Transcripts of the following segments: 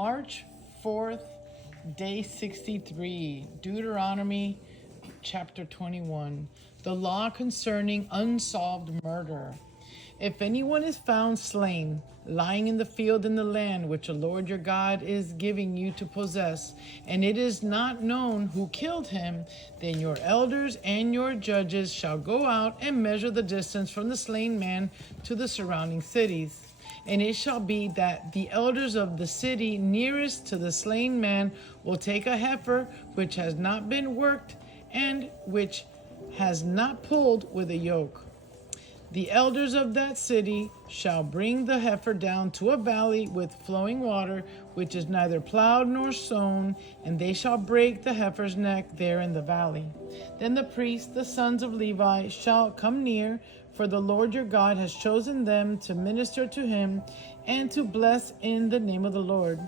March 4th, day 63, Deuteronomy chapter 21, the law concerning unsolved murder. If anyone is found slain, lying in the field in the land which the Lord your God is giving you to possess, and it is not known who killed him, then your elders and your judges shall go out and measure the distance from the slain man to the surrounding cities. And it shall be that the elders of the city nearest to the slain man will take a heifer which has not been worked and which has not pulled with a yoke. The elders of that city shall bring the heifer down to a valley with flowing water, which is neither plowed nor sown, and they shall break the heifer's neck there in the valley. Then the priests, the sons of Levi, shall come near, for the Lord your God has chosen them to minister to him and to bless in the name of the Lord.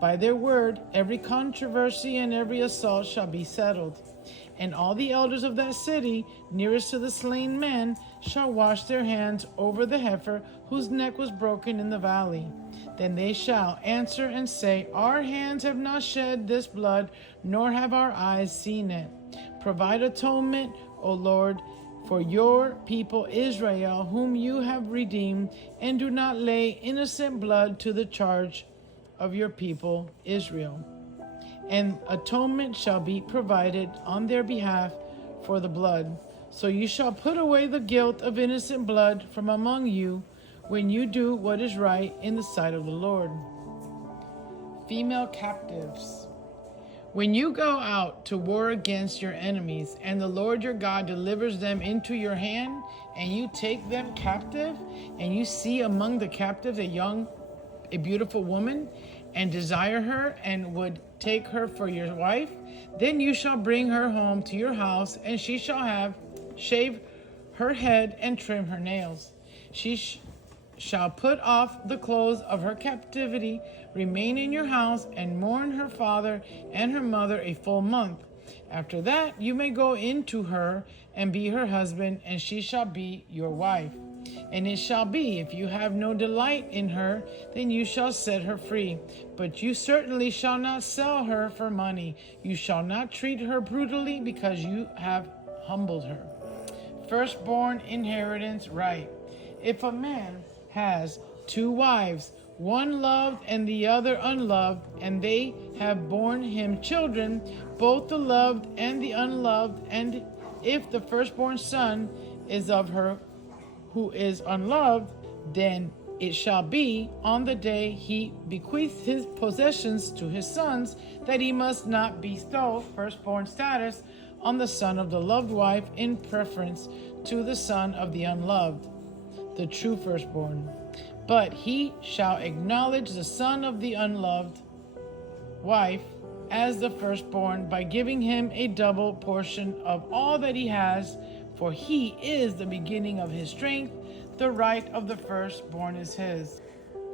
By their word, every controversy and every assault shall be settled. And all the elders of that city, nearest to the slain man, shall wash their hands over the heifer whose neck was broken in the valley. Then they shall answer and say, Our hands have not shed this blood, nor have our eyes seen it. Provide atonement, O Lord, for your people Israel, whom you have redeemed, and do not lay innocent blood to the charge of your people Israel. And atonement shall be provided on their behalf for the blood. So you shall put away the guilt of innocent blood from among you when you do what is right in the sight of the Lord. Female captives. When you go out to war against your enemies, and the Lord your God delivers them into your hand, and you take them captive, and you see among the captives a beautiful woman, and desire her, and would take her for your wife, then you shall bring her home to your house, and she shall shave her head and trim her nails. She shall put off the clothes of her captivity, remain in your house, and mourn her father and her mother a full month. After that you may go into her and be her husband, and she shall be your wife. And it shall be, if you have no delight in her, then you shall set her free. But you certainly shall not sell her for money. You shall not treat her brutally, because you have humbled her. Firstborn inheritance right. If a man has two wives, one loved and the other unloved, and they have borne him children, both the loved and the unloved, and if the firstborn son is of her who is unloved, then it shall be on the day he bequeaths his possessions to his sons that he must not bestow firstborn status on the son of the loved wife in preference to the son of the unloved, the true firstborn. But he shall acknowledge the son of the unloved wife as the firstborn by giving him a double portion of all that he has, for he is the beginning of his strength. The right of the firstborn is his.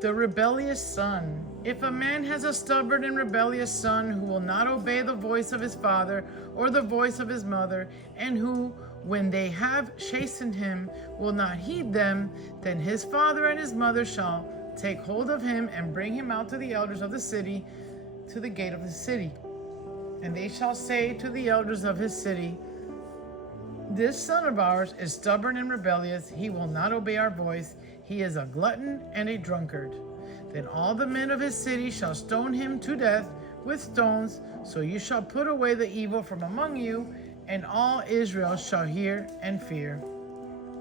The rebellious son. If a man has a stubborn and rebellious son who will not obey the voice of his father or the voice of his mother, and who, when they have chastened him, will not heed them, then his father and his mother shall take hold of him and bring him out to the elders of the city, to the gate of the city. And they shall say to the elders of his city, This son of ours is stubborn and rebellious. He will not obey our voice. He is a glutton and a drunkard. Then all the men of his city shall stone him to death with stones. So you shall put away the evil from among you, and all Israel shall hear and fear.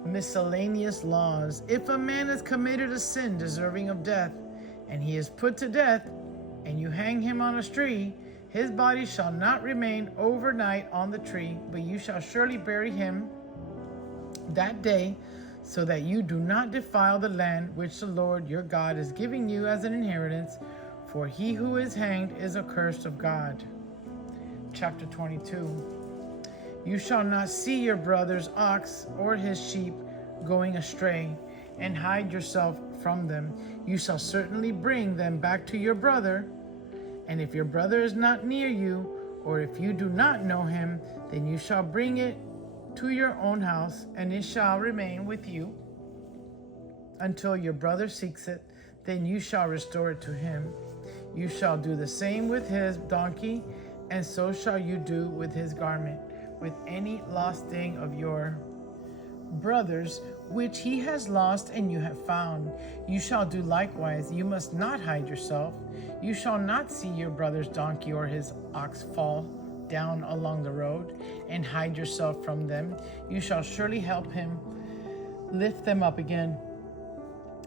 Miscellaneous laws. If a man has committed a sin deserving of death, and he is put to death, and you hang him on a tree, his body shall not remain overnight on the tree, but you shall surely bury him that day, so that you do not defile the land which the Lord your God is giving you as an inheritance, for he who is hanged is accursed of God. Chapter 22. You shall not see your brother's ox or his sheep going astray, and hide yourself from them. You shall certainly bring them back to your brother. And if your brother is not near you, or if you do not know him, then you shall bring it to your own house, and it shall remain with you until your brother seeks it. Then you shall restore it to him. You shall do the same with his donkey, and so shall you do with his garment, with any lost thing of your brothers, which he has lost and you have found. You shall do likewise. You must not hide yourself. You shall not see your brother's donkey or his ox fall down along the road and hide yourself from them. You shall surely help him lift them up again.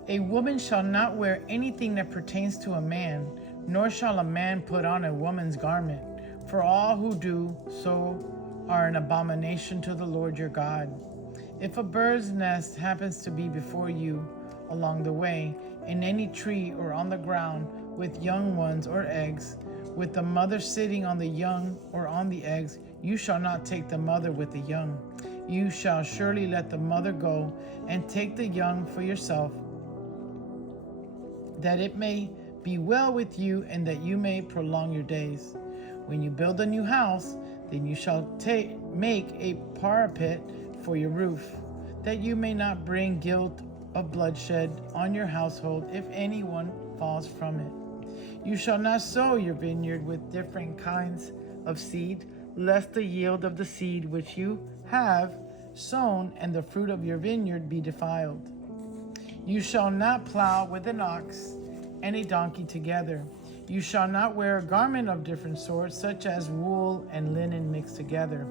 A woman shall not wear anything that pertains to a man, nor shall a man put on a woman's garment, for all who do so are an abomination to the Lord your God. If a bird's nest happens to be before you along the way, in any tree or on the ground, with young ones or eggs, with the mother sitting on the young or on the eggs, you shall not take the mother with the young. You shall surely let the mother go, and take the young for yourself, that it may be well with you, and that you may prolong your days. When you build a new house, then you shall make a parapet for your roof, that you may not bring guilt of bloodshed on your household if anyone falls from it. You shall not sow your vineyard with different kinds of seed, lest the yield of the seed which you have sown and the fruit of your vineyard be defiled. You shall not plow with an ox and a donkey together. You shall not wear a garment of different sorts, such as wool and linen mixed together.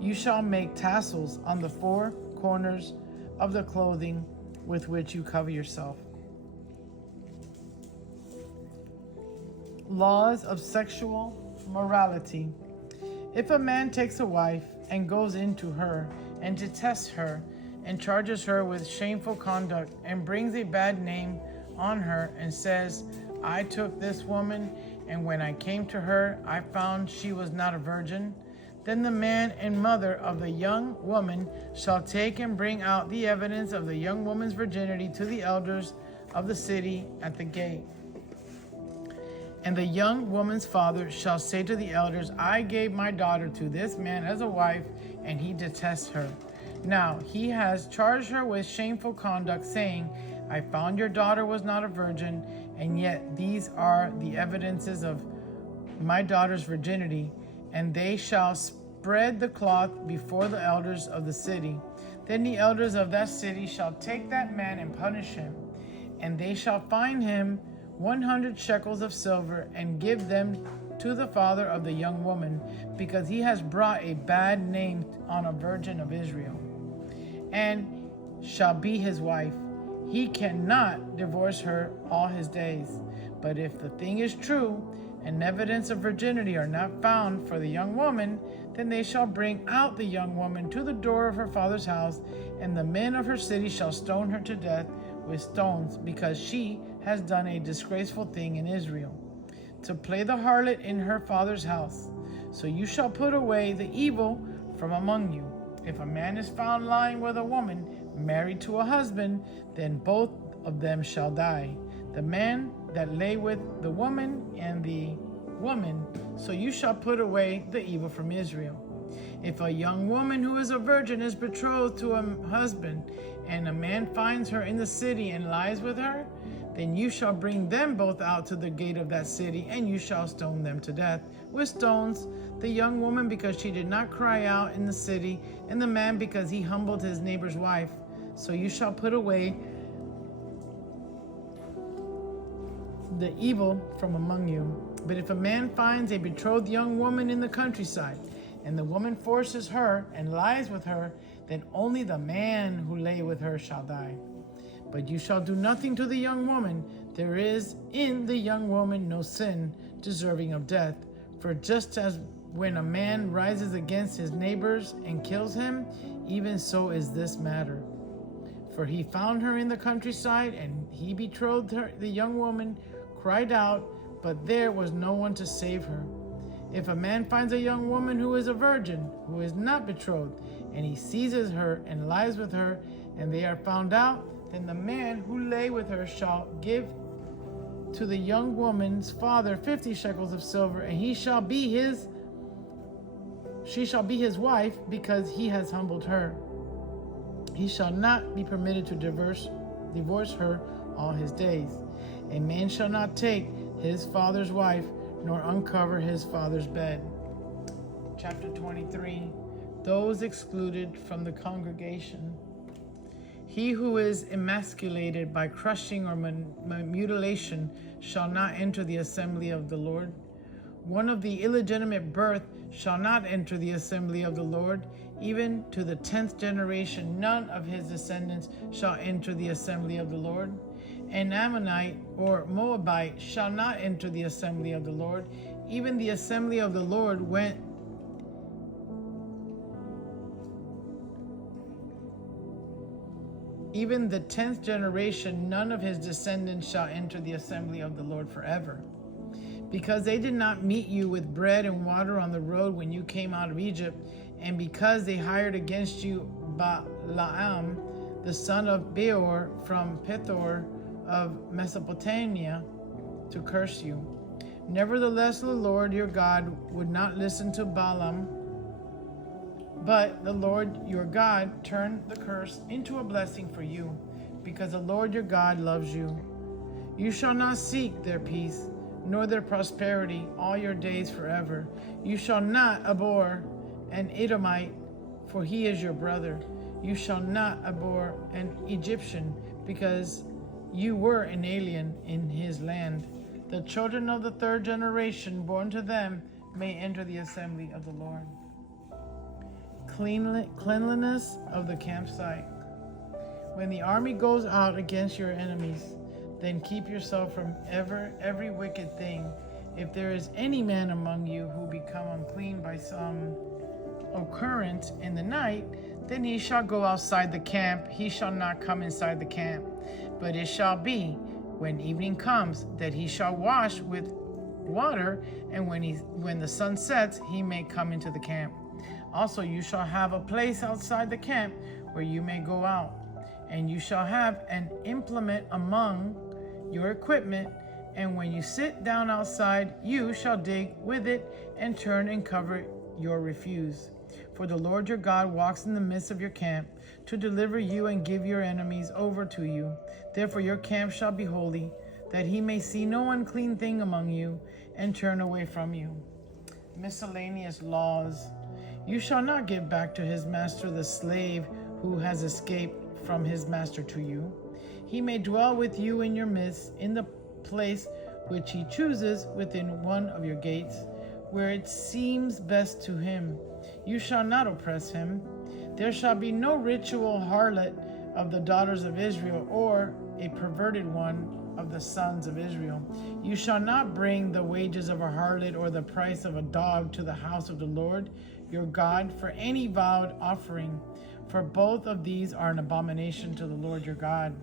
You shall make tassels on the four corners of the clothing with which you cover yourself. Laws of sexual morality. If a man takes a wife and goes into her and detests her and charges her with shameful conduct and brings a bad name on her and says, I took this woman, and when I came to her, I found she was not a virgin, then the man and mother of the young woman shall take and bring out the evidence of the young woman's virginity to the elders of the city at the gate. And the young woman's father shall say to the elders, I gave my daughter to this man as a wife, and he detests her. Now he has charged her with shameful conduct, saying, I found your daughter was not a virgin, and yet these are the evidences of my daughter's virginity. And they shall spread the cloth before the elders of the city. Then the elders of that city shall take that man and punish him. And they shall fine him 100 shekels of silver, and give them to the father of the young woman, because he has brought a bad name on a virgin of Israel, and shall be his wife. He cannot divorce her all his days. But if the thing is true, and evidence of virginity are not found for the young woman, then they shall bring out the young woman to the door of her father's house, and the men of her city shall stone her to death with stones, because she has done a disgraceful thing in Israel, to play the harlot in her father's house. So you shall put away the evil from among you. If a man is found lying with a woman married to a husband, then both of them shall die, the man that lay with the woman and the woman. So you shall put away the evil from Israel. If a young woman who is a virgin is betrothed to a husband, and a man finds her in the city and lies with her, then you shall bring them both out to the gate of that city, and you shall stone them to death with stones, the young woman because she did not cry out in the city, and the man because he humbled his neighbor's wife. So you shall put away the evil from among you. But if a man finds a betrothed young woman in the countryside, and the woman forces her and lies with her, then only the man who lay with her shall die. But you shall do nothing to the young woman. There is in the young woman no sin deserving of death. For just as when a man rises against his neighbors and kills him, even so is this matter. For he found her in the countryside, and he betrothed her. The young woman cried out, but there was no one to save her. If a man finds a young woman who is a virgin, who is not betrothed, and he seizes her and lies with her, and they are found out, then the man who lay with her shall give to the young woman's father 50 shekels of silver, and she shall be his wife, because he has humbled her. He shall not be permitted to divorce her all his days. A man shall not take his father's wife, nor uncover his father's bed. Chapter 23. Those excluded from the congregation. He who is emasculated by crushing or mutilation shall not enter the assembly of the Lord. One of the illegitimate birth shall not enter the assembly of the Lord. Even to the 10th generation, none of his descendants shall enter the assembly of the Lord. An Ammonite or Moabite shall not enter the assembly of the Lord. Even the assembly of the Lord went Even the 10th generation, none of his descendants shall enter the assembly of the Lord forever. Because they did not meet you with bread and water on the road when you came out of Egypt, and because they hired against you Balaam, the son of Beor from Pethor of Mesopotamia, to curse you. Nevertheless, the Lord your God would not listen to Balaam, but the Lord your God turned the curse into a blessing for you, because the Lord your God loves you. You shall not seek their peace, nor their prosperity all your days forever. You shall not abhor an Edomite, for he is your brother. You shall not abhor an Egyptian, because you were an alien in his land. The children of the 3rd generation born to them may enter the assembly of the Lord. Cleanliness of the campsite. When the army goes out against your enemies, then keep yourself from every wicked thing. If there is any man among you who become unclean by some occurrence in the night, then he shall go outside the camp. He shall not come inside the camp. But it shall be, when evening comes, that he shall wash with water, and when the sun sets, he may come into the camp. Also, you shall have a place outside the camp where you may go out, and you shall have an implement among your equipment, and when you sit down outside, you shall dig with it and turn and cover your refuse. For the Lord your God walks in the midst of your camp to deliver you and give your enemies over to you. Therefore your camp shall be holy, that he may see no unclean thing among you and turn away from you. Miscellaneous laws. You shall not give back to his master the slave who has escaped from his master to you. He may dwell with you in your midst, in the place which he chooses within one of your gates, where it seems best to him. You shall not oppress him. There shall be no ritual harlot of the daughters of Israel, or a perverted one of the sons of Israel. You shall not bring the wages of a harlot or the price of a dog to the house of the Lord your God for any vowed offering, for both of these are an abomination to the Lord your God.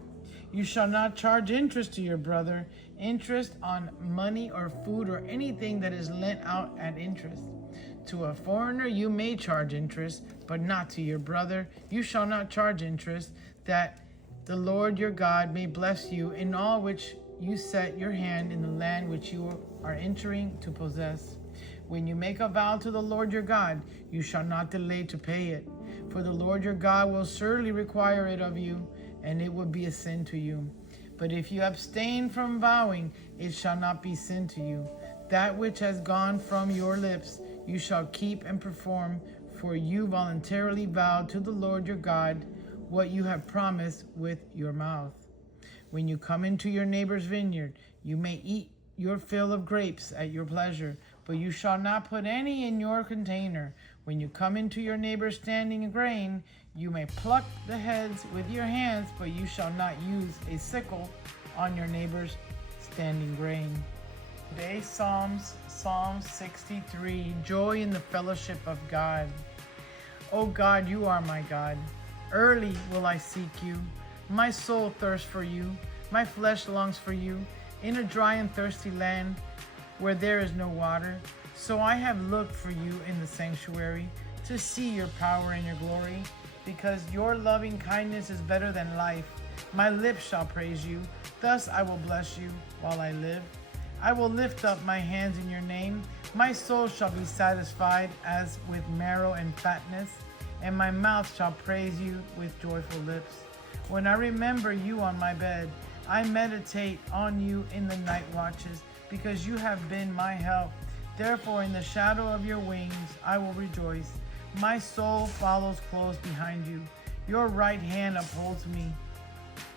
You shall not charge interest to your brother, interest on money or food or anything that is lent out at interest. To a foreigner you may charge interest, but not to your brother. You shall not charge interest, that the Lord your God may bless you in all which you set your hand in the land which you are entering to possess. When you make a vow to the Lord your God, you shall not delay to pay it, for the Lord your God will surely require it of you, and it will be a sin to you. But if you abstain from vowing, it shall not be sin to you. That which has gone from your lips you shall keep and perform, for you voluntarily vowed to the Lord your God what you have promised with your mouth. When you come into your neighbor's vineyard, you may eat your fill of grapes at your pleasure, but you shall not put any in your container. When you come into your neighbor's standing grain, you may pluck the heads with your hands, but you shall not use a sickle on your neighbor's standing grain. Today, Psalm 63, joy in the fellowship of God. O God, you are my God. Early will I seek you. My soul thirsts for you. My flesh longs for you, in a dry and thirsty land where there is no water. So I have looked for you in the sanctuary, to see your power and your glory, because your loving kindness is better than life. My lips shall praise you. Thus I will bless you while I live. I will lift up my hands in your name. My soul shall be satisfied as with marrow and fatness, and my mouth shall praise you with joyful lips. When I remember you on my bed, I meditate on you in the night watches, because you have been my help. Therefore, in the shadow of your wings, I will rejoice. My soul follows close behind you. Your right hand upholds me.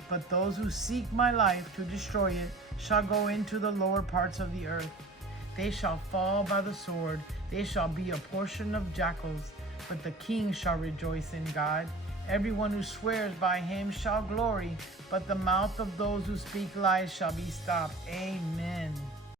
But those who seek my life to destroy it shall go into the lower parts of the earth. They shall fall by the sword. They shall be a portion of jackals. But the king shall rejoice in God. Everyone who swears by him shall glory. But the mouth of those who speak lies shall be stopped. Amen.